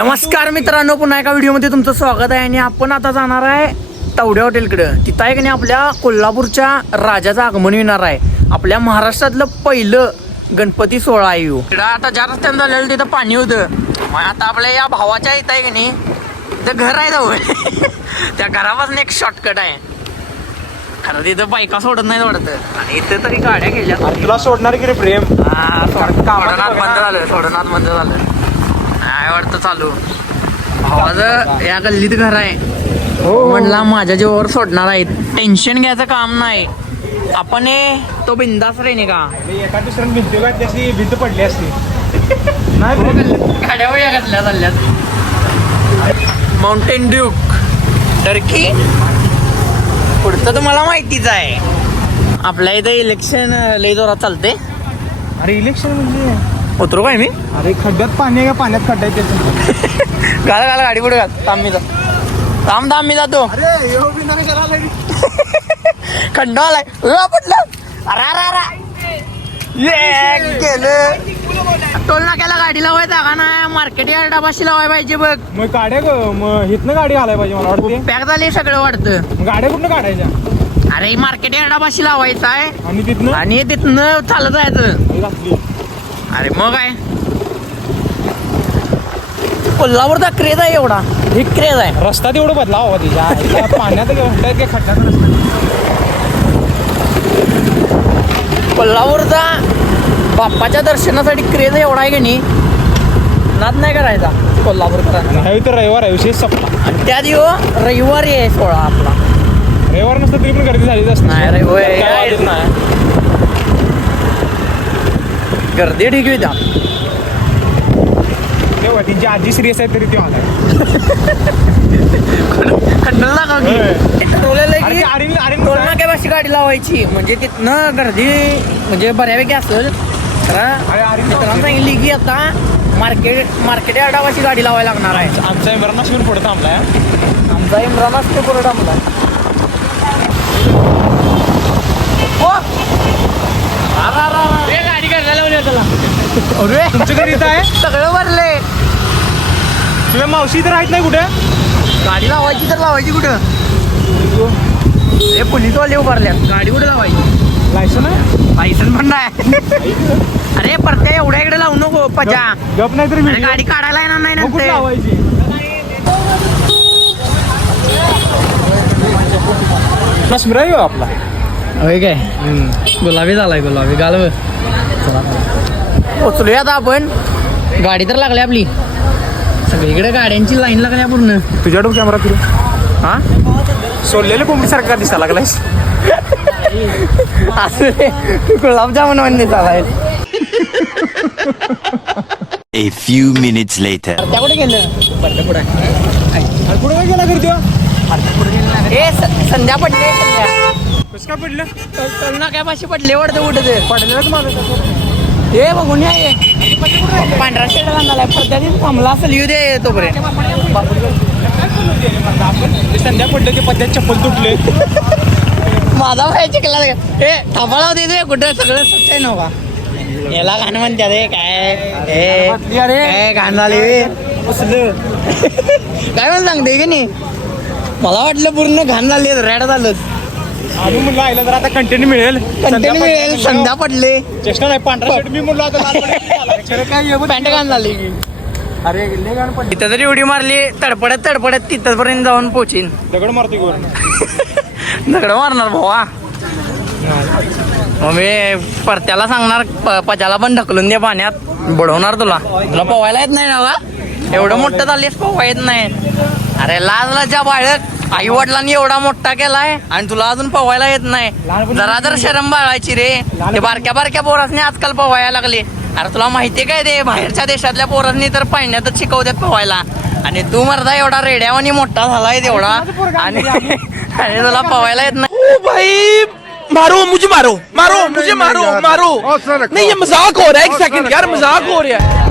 नमस्कार मित्रांनो, पुन्हा एका व्हिडिओमध्ये तुमचं स्वागत आहे. आणि आपण आता जाणार आहे तावडे हॉटेलकडं. तिथं आहे की नाही आपल्या कोल्हापूरच्या राजाचं आगमन येणार आहे. आपल्या महाराष्ट्रातलं पहिलं गणपती सोहळा आहे. इकडं आता ज्या रस्त्यानं झालेलं तिथं पाणी होतं. मग आता आपल्या या भावाच्या इथं आहे की नाही, तिथं घर आहे जवळ. त्या घरापासून एक शॉर्टकट आहे. खरं तिथं बायका सोडत नाही वाटतं. आणि इथं तरी गाड्या गेल्या. तुला सोडणार की रे प्रेम? सोडनात बंद झालं. काय वाटतं चालू भावाचं या गल्लीत घर आहे. म्हणला माझ्या जीवावर सोडणार आहे. टेन्शन घ्यायचं काम नाही. आपण तो बिंदास रे नाही का. एका दुसऱ्या भिंती का त्याची भिंत पडली असती. गाड्या वया घातल्या चालल्यात. माउंटेन ड्यूक टर्की पुढचं तुम्हाला माहितीच आहे. आपल्या इथं इलेक्शन लई जोरात चालते. अरे इलेक्शन म्हणजे उतरू काय मी? अरे खड्ड्यात पाणी आहे का पाण्यात खड्डा आहे त्याचं? घाला गाडी पुढे घाल. थांब मी जातो. अरे खंड आलाय पटलं. गेलं. टोल नाक्याला गाडी लावायचा का ना, मार्केट यार्डापाशी लावाय पाहिजे बघ. मग गाड्या मग हिथनं गाडी घालाय पाहिजे मला वाटते. पॅक झाले सगळं वाटतं. गाड्या कुठनं काढायच्या? अरे मार्केट यार्डापाशी लावायचं आहे आणि तिथनं चालत जायचं. घातली. अरे मग काय कोल्हापूरचा क्रेज आहे एवढा. हे क्रेज आहे. रस्ता तेवढं बदलावा तिच्या पाण्यात खड्ड्यात का खड्ड्यात रस्ता. कोल्हापूरचा बाप्पाच्या दर्शनासाठी क्रेज एवढा आहे की नाही, नाद नाही करायचा कोल्हापूरकरांना. ह्यावेळी तर रविवार आहे, विशेष सप्ताह. आणि त्या दिवस रविवारी आहे सोहळा आपला. रविवार नसतं तरी पण गर्दी झालीच असते. नाही रविवारी नाही गर्दी ठीक आहे. त्या तेव्हा तिची आजी सिरियस आहे तरी ते आलाय. खंडला का ठरवलेलं आहे की अरे टोल नाक्यापाशी गाडी लावायची. म्हणजे तिथनं गर्दी म्हणजे बऱ्यापैकी असेल. मित्रांनो सांगितली की आता मार्केट यार्डापाशी गाडी लावायला लागणार आहे. आमचा इम्रान शिवून पुढे थांबलाय. आमचा इम्रान ते पुढे थांबला. गाडी करायला लावली त्याला. अरे तुमच्या घरी इथं आहे सगळं भरले. तुझ्या मावशी तर राहत नाही कुठे? गाडी लावायची तर लावायची कुठं? हे पोलीसवाले उभारल्यात. गाडी कुठे लावायची? लायसन आहे? लायसन पण नाही. अरे परत्या एवढ्या इकडे लावू नको पजा. गप नाही तरी गाडी काढायला येणार नाही कुठे नंतर. लावायची? स्प्रे आपला होय काय? गुलाबी झालाय. गुलाबी घाल. पोचलूया आता आपण. गाडी तर लागली आपली. सगळीकडे गाड्यांची लाईन लागल्या पूर्ण. तुझ्याकडून कॅमेरा फिरू. हा सोडलेले कोंबडी सारखा दिसायला लागलायस. असं गुलाबजामुन म्हणजे चालाय. A few minutes later. त्या कुठे गेलं? पुढे काय गेला करतो? संध्या पडले. संध्या कसं काय पडलं? टोल नाक्यापाशी पडले वाटतं कुठे ते. पडलेलं माझं. हे बघून या. पांढरा शेड बांधायला पडद्या थांबला असेल. येऊ दे तोपर्यंत. संध्या पडलं की पद्यात चप्पल तुटले. माझा भाई चिकला. हे थांबाला होते ते कुठं सगळं स्वच्छ आहे नव्हा. याला घाण म्हणतात रे काय. अरे घाण झाले काय म्हणून सांगते की नाही. मला वाटलं पूर्ण घाण झाली. रॅड झालं. आम्ही म्हणलं आयला तर आता कंटेंट मिळेल. संध्या पडले. चेष्टा नाही. पांढरा शर्ट मी म्हणलो आता काय पॅन्ट घाण झाली. अरे गाण पडली. तिथं जरी उडी मारली तडपडत तिथपर्यंत जाऊन पोचीन. दगड मारतो गोर. दगड मारणार भावा. मग मी परत्याला सांगणार पजाला पण ढकलून दे पाण्यात. बुडवणार तुला पोवायला येत नाही ना का. एवढं मोठं झालीस पोवा येत नाही. अरे लाजलाच्या बाळक. आई वडिलांनी एवढा मोठा केलाय आणि तुला अजून पोवायला येत नाही. जरा शरम बाळायची रे. ते बारक्या पोरासनी आजकाल पोवायला लागले. अरे तुला माहितीये काय ते बाहेरच्या देशातल्या पोरांनी तर पाण्यातच शिकवतात पोवायला. आणि तू मर्दा एवढा रेड्यावानी मोठा झालाय तेवढा आणि तुला पोवायला येत नाही. भाई मारो मुझे मारो नहीं ये मजाक हो रहा है. एक सेकंड यार मजाक हो रहा है.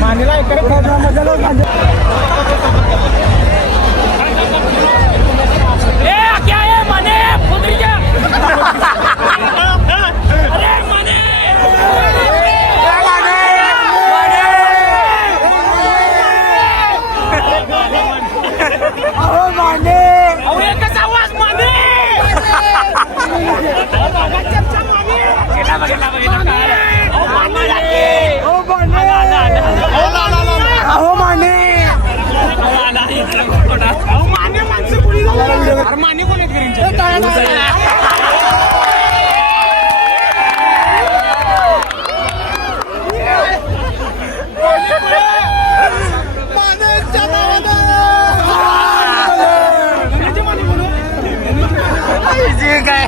मानेला इकडे माने कोण काय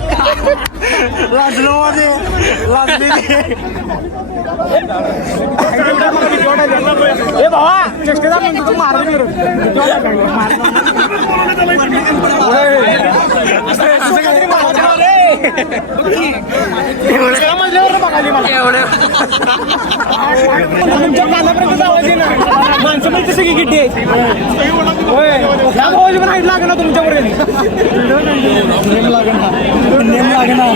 लाजलो लाजली ए भावा चेष्टेला म्हणतो तू मारलं तुमच्या कानापर्यंत आवाज येणार माणसं माहिती सगळी किती आहे पण हाईट लागणार तुमच्यापर्यंत नेम लागणार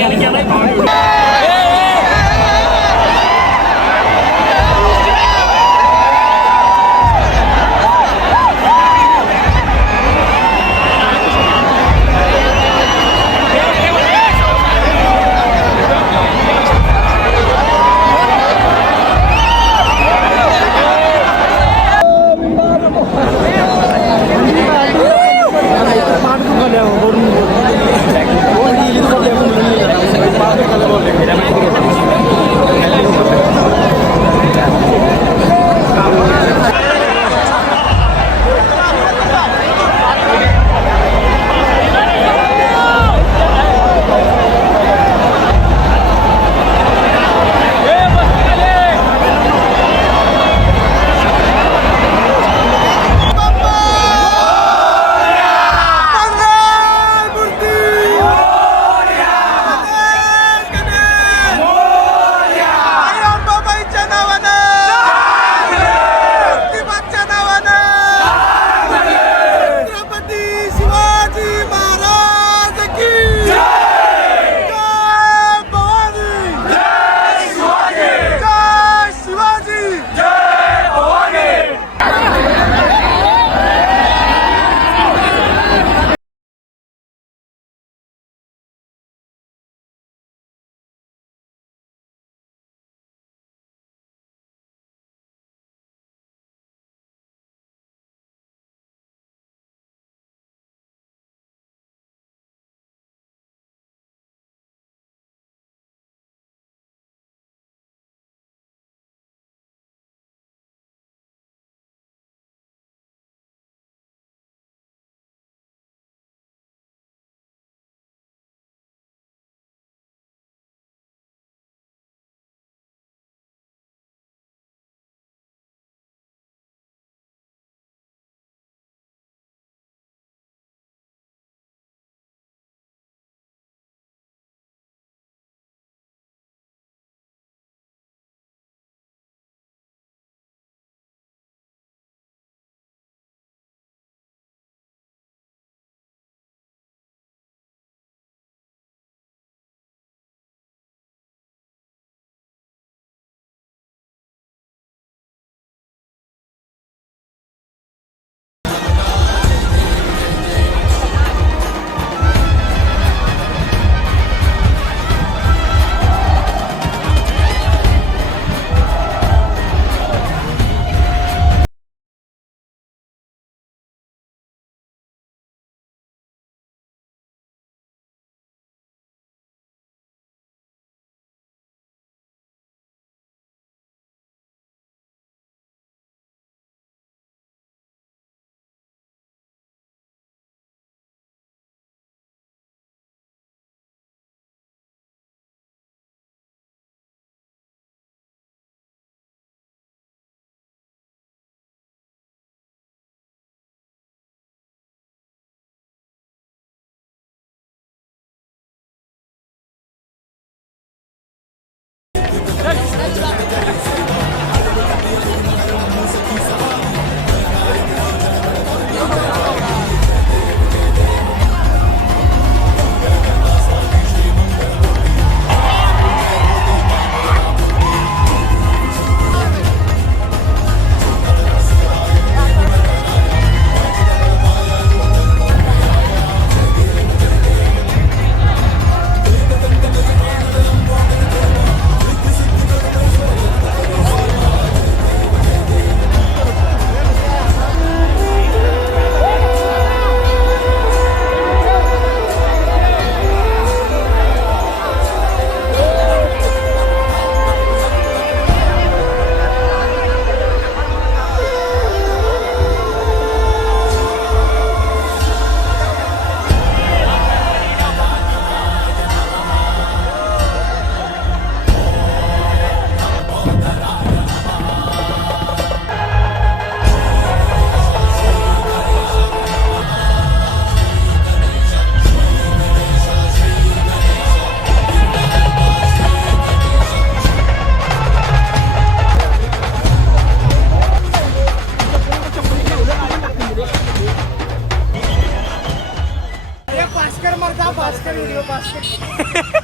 भास्कर मरता भास्कर व्हिडिओ भास्कर